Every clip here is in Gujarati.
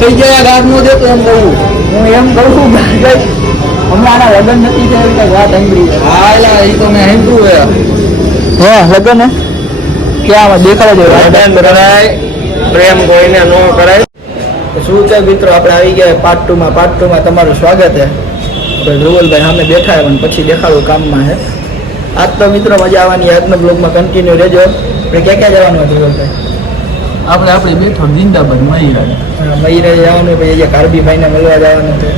થઈ ગયા ગાઢ નો દેતો એમ કહું હું એમ કહું છું હમણાં લગ્ન નથી થયા વાત સાંભળી હા એટલે એ તો મેં સાંભળ્યું હે લગ્ન હે ક્યાં દેખાડે છે લગ્ન કરાય પ્રેમ કોઈને ન કરાય શું છે મિત્રો આપણે આવી ગયા પાર્ટ 2 માં તમારું સ્વાગત છે આપણે ધ્રુવલભાઈ સામે બેઠા અને પછી દેખાડું કામમાં છે આજ તો મિત્રો મજા આવવાની આજનો બ્લોગમાં કન્ટિન્યુ રહેજો આપણે ક્યાં જવાનું હતું ધ્રુવલભાઈ આપણે બેઠો જિંદાબાદ મહિરા જવાનું પછી જે કાર્બીભાઈને મળવા જવાનું છે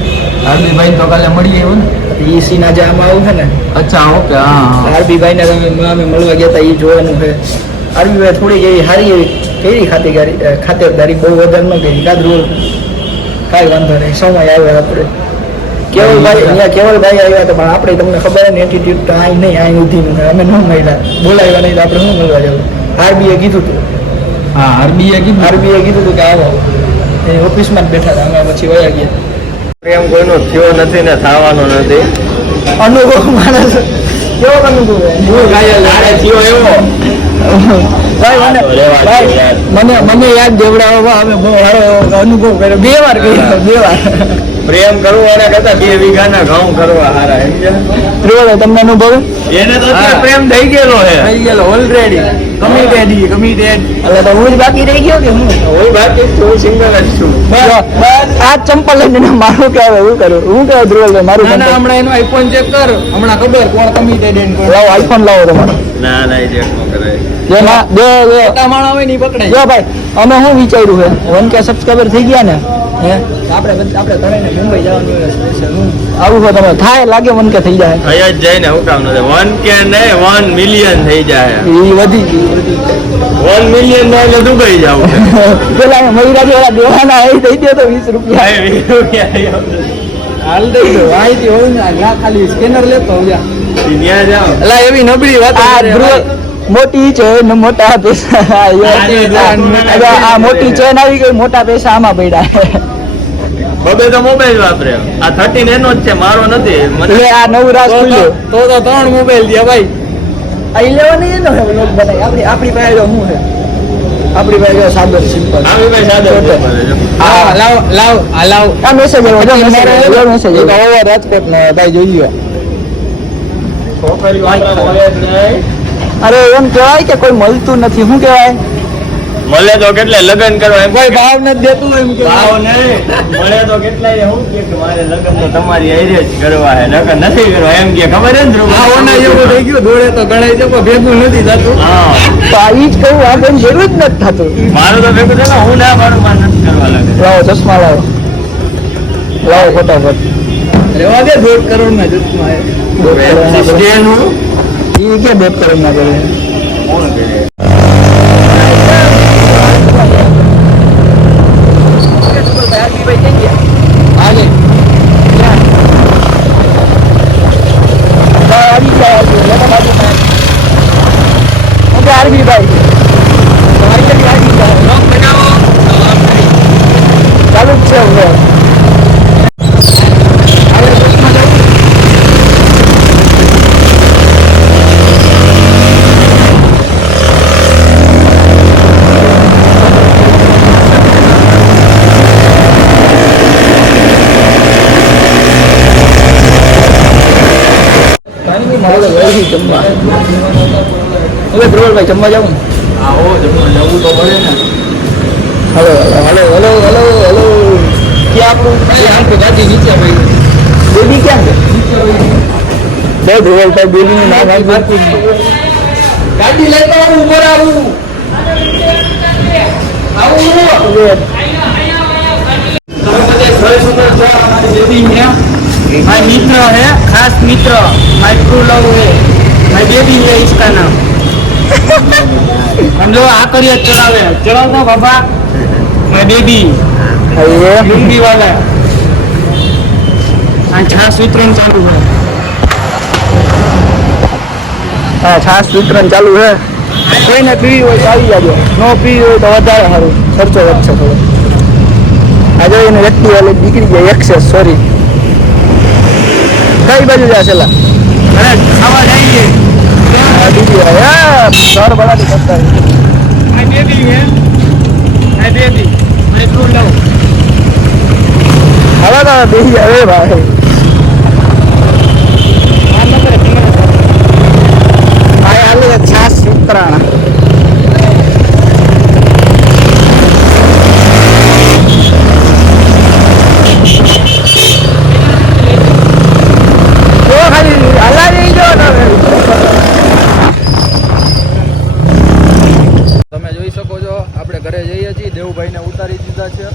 કાર્બીભાઈ તો કાલે મળી આવ્યું ને એ સીન આજે આમાં આવું છે ને અચ્છા ઓકે હા કાર્બીભાઈને અમે મળવા ગયા હતા એ જોવાનું છે કાર્બીભાઈ થોડીક એવી સારી એવી કેવી ખાતરદારી બહુ વધારે ન કરી કાદરૂ કાંઈ વાંધો નહીં સમય આવ્યો આપણે કેવલભાઈ આવ્યા હતા પણ આપણે તમને ખબર ને એટીટ્યુડ તો આ નહીં આ ઉધીનું અમે ન મળ્યા બોલાવ્યા નહીં તો આપણે શું મળવા જવું આરબીએ કીધું હતું હા આરબીએ કીધું હતું કે આવો એ ઓફિસમાં જ બેઠા હતા અમે પછી વયા ગયા પ્રેમ કોઈનો થયો નથી ને થવાનો નથી અનુભવ માણસ કેવો અનુભવ થયો એવો મને યાદ દેવડાવવા અમે બહુ સારો અનુભવ કર્યો 2 વાર કર્યો પ્રેમ કરવો એના કરતા 2 વીઘાના ઘઉં કરવા સારા એમ તમને અનુભવ એને તો પ્રેમ થઈ ગયેલો ઓલરેડી કમિટેડ એટલે તો હું જ બાકી રહી ગયો કે હું બાકી છું સિંગલ જ છું આ ચંપલ લઈને મારું કે હવે હું કરું ધ્રુવલભાઈ મારું હમણાં એનો આઈફોન ચેક કર હમણાં ખબર કોણ કમિટેડ લાવો આઈફોન લાવો તમારો ના એ ચેક ન કરાય જે ના બે માણસ હોય ને પકડાય જો ભાઈ અમે શું વિચાર્યું છે 1K સબસ્ક્રાઇબર થઈ ગયા ને હે આપણે તળાઈને મુંબઈ જવાનું આવું હોય તમે થાય લાગે 1K થઈ જાય અહીંયા જ જઈને હું કામ નથી 1K ને 1 મિલિયન થઈ જાય એ વધી ગયું 1 મિલિયન ને એટલે દુબઈ જાવ પેલા મહિરા જેવા દેવાના આવી દઈ દે તો 20 રૂપિયા હાલ દઈ દો માહિતી હોય ને આ ખાલી સ્કેનર લેતો ત્યાં જાવ એટલે એવી નબળી વાત મોટી છે ને મોટા પૈસા આ મોટી ચેન આવી ગઈ મોટા પૈસા આમાં પડ્યા બબે તો મોબાઈલ વાપરે આ 13 એનો જ છે મારો નથી એટલે આ નવરાજ ખુલ્યો તો 3 મોબાઈલ દે ભાઈ આ 11 એનો હે લોક બનાય આપણી પાસે હું છે આપણી પાસે સાદો સિમ્પલ આપણી પાસે સાદો હા લાવ આ મેસેજ આવ્યો મેસેજ આવ્યો રાજકોટ નો ભાઈ જોઈ લ્યો છોકરીઓ આપણા મળે જ નહીં અરે એમ કહેવાય કે કોઈ મળતું નથી શું કહેવાય મળે તો કેટલે લગ્ન કરવા એમ કોઈ ભાવ નથી દેતું એમ કે ભાવ નહીં મળે તો કેટલાય હું કે મારે લગ્ન તો તમારી હારે જ કરવા હે લગ્ન નથી કરવા એમ કે ખબર હે ને ધ્રુવ ઓના જેવું થઈ ગયું દોડે તો ગણાય છે પણ ભેગું નથી થતું હા તો આવી જ કહું આ બેન જરૂર જ નથી થતું મારું તો ભેગું છે ને હું ના મારું માન નથી કરવા લાગે લાવો ચશ્મા લાવો ફટાફટ રેવા દે 1.5 કરોડ ના ચશ્મા એ ક્યાં 1.5 કરોડ ના કરે કોણ કરે ચાલુ જ છે હવે ધ્રુવલભાઈ જમવા જાવ ને આવો જમવા જવું તો પડે ને હલો ક્યાં આપણું ગાડી નીચે ભાઈ બેબી ક્યાં છે બે ધ્રુવલભાઈ બેબી નું નામ ગાડી લેતો ઉપર આવું माय मित्र है खास मित्र माय ट्रू लव है माय बेबी है इसका नाम हम लोग आकर ये चलावे चलाओ तो बाबा माय बेबी लुंगी वाला छाछ वितरण चालू है हाँ छाछ वितरण चालू है कोई ने पीवी हो तो આવી જાજો નો પીવી હોય તો વધારે સારું ખર્ચો વધશે થોડો આજે એને વ્યક્તિ વાલે નીકળી ગયા એક્સેસ સોરી કઈ બાજુ જાય છેલ્લા અરે ખાવા જઈએ બીજી સર બડા કરતા है माय बेबी है माय તો બેસી જાય ભાઈ ભાઈ આલુ છાસ ઉતરાણા તમે જોઈ શકો છો આપણે ઘરે જઈએ છીએ દેવભાઈને ઉતારી દીધા છે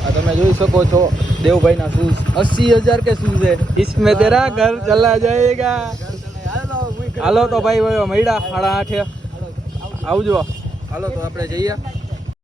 આ તમે જોઈ શકો છો દેવભાઈના શૂઝ 80,000 કે શૂઝ है इसमें तेरा घर चला जाएगा હાલો તો ભાઈ મળ્યા 8:30 આવજો હાલો તો આપણે જઈએ